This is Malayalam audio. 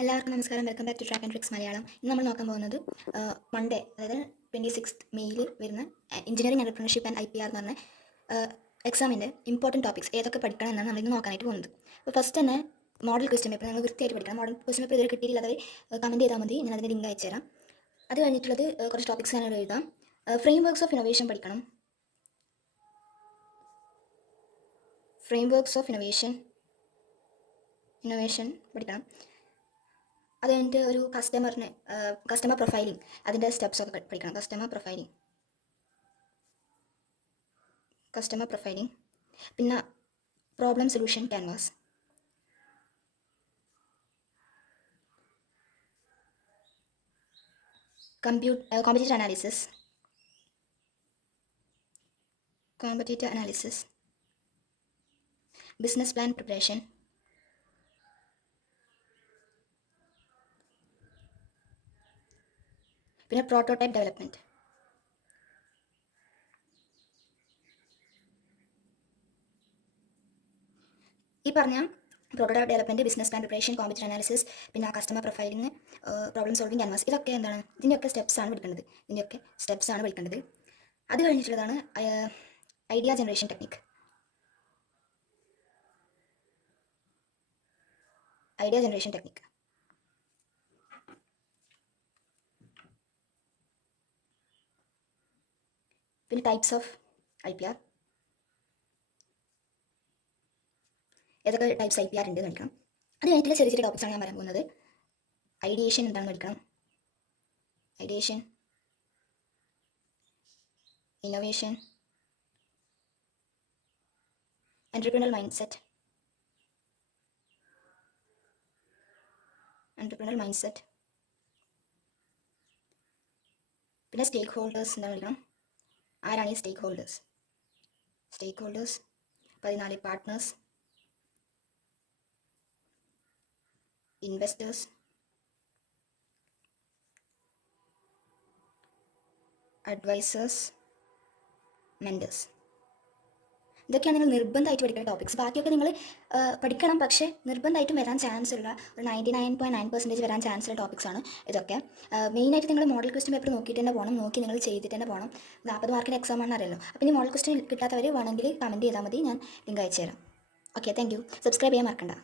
എല്ലാവർക്കും നമസ്കാരം. Welcome back to track and tricks Malayalam. ഇന്ന് നമ്മൾ നോക്കാൻ പോകുന്നത് മൺഡേ, അതായത് 26 മെയ്യിൽ വരുന്ന എഞ്ചിനീയറിംഗ് എൻ്റർപ്രണർഷിപ്പ് ആൻഡ് IPR എന്ന് പറഞ്ഞ എക്സാമിൻ്റെ ഇമ്പോർട്ടൻറ്റ് ടോപ്പിക്സ് ഏതൊക്കെ പഠിക്കണം എന്നാണ് നമ്മളിന്ന് നോക്കാനായിട്ട് പോകുന്നത്. അപ്പോൾ ഫസ്റ്റ് തന്നെ മോഡൽ ക്വസ്റ്റ്യൻ പേപ്പർ നിങ്ങൾ വൃത്തിയായിട്ട് പഠിക്കണം. മോഡൽ ക്വസ്റ്റ്യൻ പേപ്പർ ഇതുവരെ കിട്ടിയില്ലാത്തവർ കമൻറ്റ് ചെയ്താൽ മതി, ഞാൻ അതിൻ്റെ ലിങ്ക് അയച്ചു തരാം. അത് കഴിഞ്ഞിട്ടുള്ളത് കുറച്ച് ടോപ്പിക്സ് ഞാൻ എഴുതാം. ഫ്രെയിം വർക്ക്സ് ഓഫ് ഇന്നോവേഷൻ പഠിക്കണം. ഫ്രെയിം വർക്ക്സ് ഓഫ് ഇന്നോവേഷൻ പഠിക്കണം. അത് കഴിഞ്ഞിട്ട് ഒരു കസ്റ്റമർ പ്രൊഫൈലിംഗ്, അതിൻ്റെ സ്റ്റെപ്സ് ഒക്കെ പഠിക്കണം. കസ്റ്റമർ പ്രൊഫൈലിംഗ്, പിന്നെ problem solution canvas, competitive analysis, business plan preparation, പിന്നെ പ്രോട്ടോടൈപ്പ് ഡെവലപ്മെൻറ്റ്. ഈ പറഞ്ഞ prototype development, business plan preparation, competitive analysis, പിന്നെ customer profiling, problem solving canvas, ഇതൊക്കെ എന്താണ്, ഇതിൻ്റെയൊക്കെ സ്റ്റെപ്സാണ് പഠിക്കേണ്ടത്. അത് കഴിഞ്ഞിട്ടുള്ളതാണ് ഐഡിയ ജനറേഷൻ ടെക്നിക്. പിന്നെ ടൈപ്സ് ഓഫ് IPR, ഏതൊക്കെ ടൈപ്സ് IPR ഉണ്ട് പഠിക്കണം. അത് കഴിഞ്ഞിട്ടുള്ള ചെറിയ ചെറിയ ടോപ്പിക്സാണ് ഞാൻ പറയാൻ പോകുന്നത്. ഐഡിയേഷൻ എന്താണെന്ന് പഠിക്കണം. Ideation, innovation, entrepreneurial mindset, പിന്നെ സ്റ്റേക്ക് ഹോൾഡേഴ്സ് എന്താണെന്ന് പഠിക്കണം. ആരാണ് ഈ stakeholders? 14 partners, investors, advisors, mentors. ഇതൊക്കെയാണ് നിങ്ങൾ നിർബന്ധമായിട്ട് പഠിക്കുന്ന ടോപ്പിക്സ്. ബാക്കിയൊക്കെ നിങ്ങൾ പഠിക്കണം, പക്ഷേ നിർബന്ധമായിട്ടും വരാൻ ചാൻസ് ഉള്ള ഒരു 99.9% വരാൻ ചാൻസ് ഉള്ള ടോപ്പിക്സാണ് ഇതൊക്കെ. മെയിനായിട്ട് നിങ്ങൾ മോഡൽ ക്വസ്റ്റ്യൻ പേപ്പർ നോക്കിയിട്ട് തന്നെ പോകണം, നിങ്ങൾ ചെയ്തിട്ട് തന്നെ പോകണം. 40 മാർക്കിൻ്റെ എക്സാം ആണെന്ന് അറിയാലോ. അപ്പോൾ ഇനി മോഡൽ ക്വസ്റ്റ്യൻ കിട്ടാത്തവർ വേണമെങ്കിൽ കമൻറ്റ് ചെയ്താൽ മതി, ഞാൻ ലിങ്ക് അയച്ചു തരാം. Okay, thank you. സബ്സ്ക്രൈബ് ചെയ്യാൻ മറക്കണ്ട.